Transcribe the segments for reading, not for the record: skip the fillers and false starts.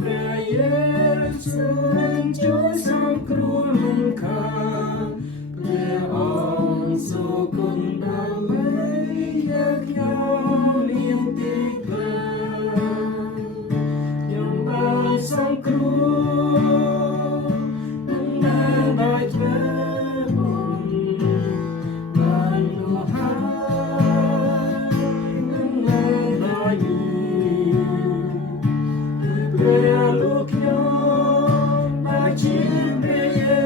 ព្រះយេស៊ូវជួយសង្គ្រោះមិនខានព្រះអង្គសូគុណដើម្បីយកខ្ញុំមានទីពឹងខ្ញុំបានសង្គ្រោះមិនដែលដោយធ្វើបុណ្យបាននោះហើយមិនដែលដោយព្រះលោកខ្ញុំដែលជាព្រះយេ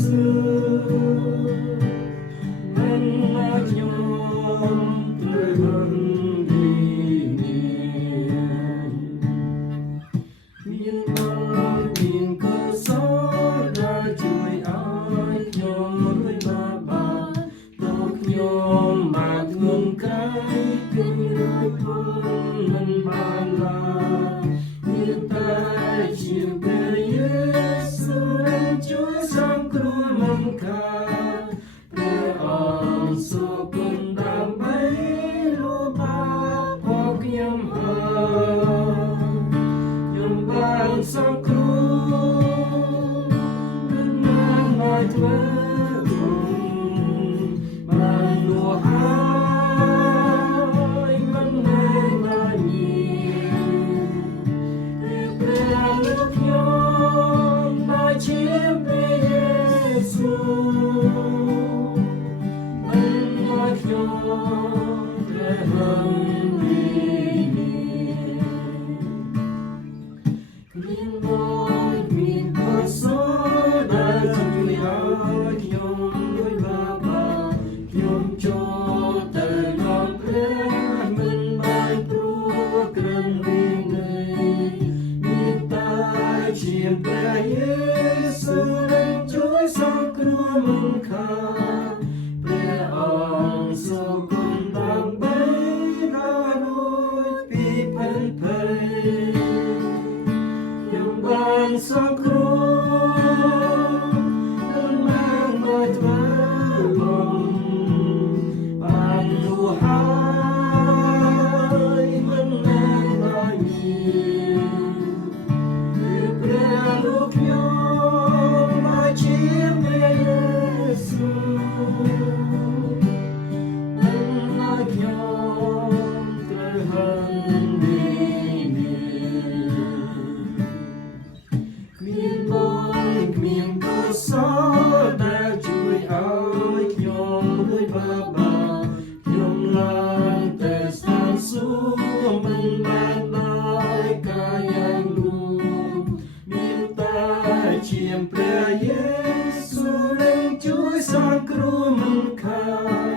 ស៊ូវមិនមកខ្ញុំត្រូវរីមានមកមានកុសលដែលជួយឲ្យខ្ញុំរួចបាបតើខ្ញុំបានធ្ងន់កាយគិញរួចพ้នមិនបានឡើយមានតែជាព្រះយេស៊ូវជួយសង្គ្រោះមិនខានព្រះអង្គសូគុណដើម្បីលុបបាបផងខ្ញុំហើយខ្ញុំបានសង្គ្រោះមិនបានមកធ្វើបុណ្យបាននោះហើយមិនបានមកញៀនព្រះលោកខ្ញុំដែលជាព្រះយេស៊ូវមិនមកខ្ញុំព្រះហឹងគ្មានមកមានកុសលដែលជួយឲ្យខ្ញុំរួចបាបខ្ញុំចូលទៅដល់ព្រះមិនបានព្រោះក្រឹងវិញមានតែជាព្រះយេស៊ូវជួយសង្គ្រោះមិនខានព្រះអង្គសូគុណដើម្បីដល់រួចពីផិនភ័យខ្ញុំបានសង្គ្រោះមិនបានមកធ្វើបុណ្យបាននោះហើយមិនបានមកញៀនព្រះលោកខ្ញុំមកជាព្រះយេស៊ូវមិនមកខ្ញុំត្រូវហឹងគ្មានបុណ្យគ្មានកុសលដែលជួយឲ្យខ្ញុំរួចបាបខ្ញុំឡើងតែស្ថានសួគ៌មិនបានដោយកាយយ៉ាងនោះមានតែជាព្រះយេស៊ូវជួយសង្គ្រោះមិនខាន